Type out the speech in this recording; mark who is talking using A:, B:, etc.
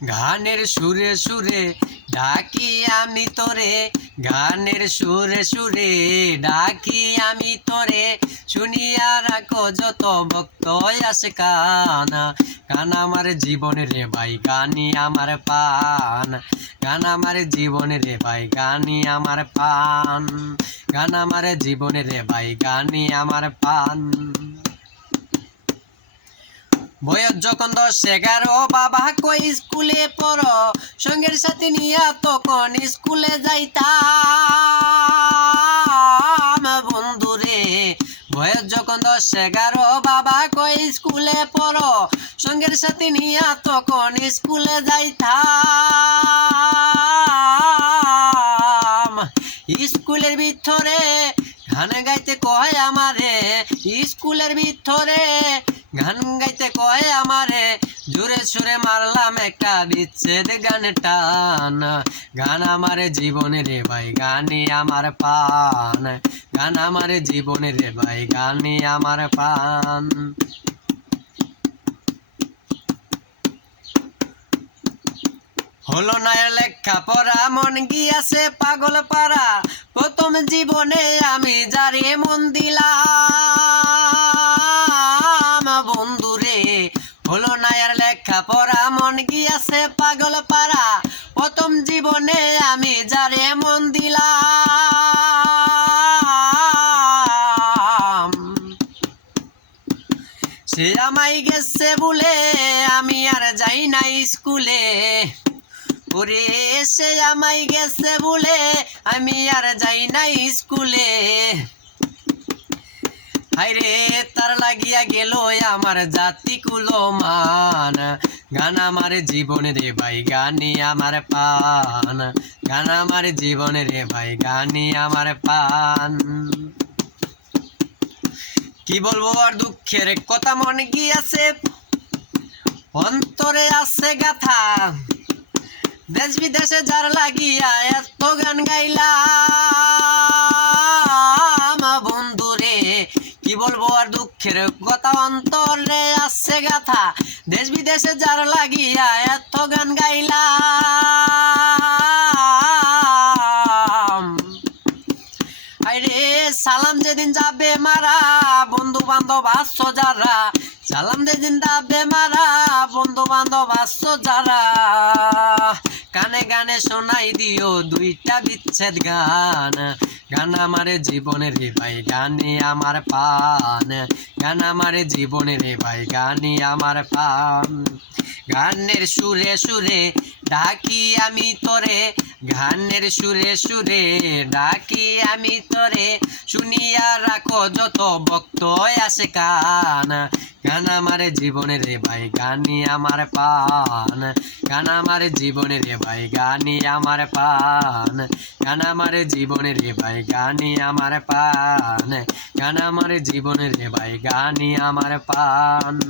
A: গানের সুরে সুরে ডাকি আমি তোরে। গানের সুরে সুরে ডাকি আমি তোরে। শুনিয়া রাখো যত ভক্ত আসে কানা। গান আমার জীবনে রে ভাই গানি আমার পান গান আমার জীবনে রে ভাই গানি আমার পান গান আমার জীবনে রে ভাই গানি আমার পান বয়স যখন দশ এগারো, বাবা কই স্কুলে পড়ো? সঙ্গের সাথে নিয়ে তখন স্কুলে যাইতাম। বন্ধুরে বয়স যখন দশ এগারো, বাবা কই স্কুলে পড়ো? সঙ্গের সাথে নিয়ে তখন স্কুলে যাইতাম। স্কুলের ভিতরে গান গাইতে কয় আমারে, স্কুলের ভিতরে। গান গাইতে কয় আমারে, জোরে সুরে মারলাম একটা বিচ্ছেদ গান টান। গান আমার জীবনে রে ভাই গানে আমার পান গান আমার জীবনে রে ভাই গানে আমার পান হলো না লেখা পড়া মন গিয়াছে পাগল পাড়া। প্রথম জীবনে আমি যারে মন দিলাম বন্ধুরে হলো না লেখা পড়া মন গিয়াছে পাগল পাড়া। প্রথম জীবনে আমি যারে মন দিলাম। সে আমায় গেছে বলে আমি আর যাই না স্কুলে। ওরে সে আমায় গেছে বলে আমি আর যাই না স্কুলে। হাইরে তার লাগিয়া গেল আমার জাতি কুলমান। গান আমার জীবন রে ভাই গানি আমার পান। গান আমার জীবন রে ভাই গানি আমার পান। কি বলব আর দুঃখের কথা মনে গিয়াছে? অন্তরে আছে গাথা। দেশ বিদেশে যার লাগিয়া এত গান গাইলাম বন্ধুরে কি বলব আর দুঃখের কথা? অন্তরে আছে গাথা। দেশ বিদেশে যার লাগিয়া এত গান গাইলাম আরে সালাম যেদিন যাবে মারা বন্ধু বান্ধব আসছো যারা। সালাম যেদিন যাবে মারা বন্ধু বান্ধব আসছো যারা। কানে শোনাই দিও দুইটা বিচ্ছেদ গান। গান আমার জীবনের রে ভাই, গানে আমার পান গান আমার জীবনের রে ভাই, গানে আমার পান গানের সুরে সুরে ডাকি আমি তোরে, গানের সুরে সুরে। ডাকি আমি তোরে, শুনিয়া রাখো যত ভক্ত আসে কান। গান আমার জীবনের রে ভাই গানি আমার পান। গান আমার জীবনের রে ভাই গানি আমার পান। গান আমার জীবনের রে ভাই গানি আমার পান। গান আমার জীবনের রে ভাই গানি আমার পান।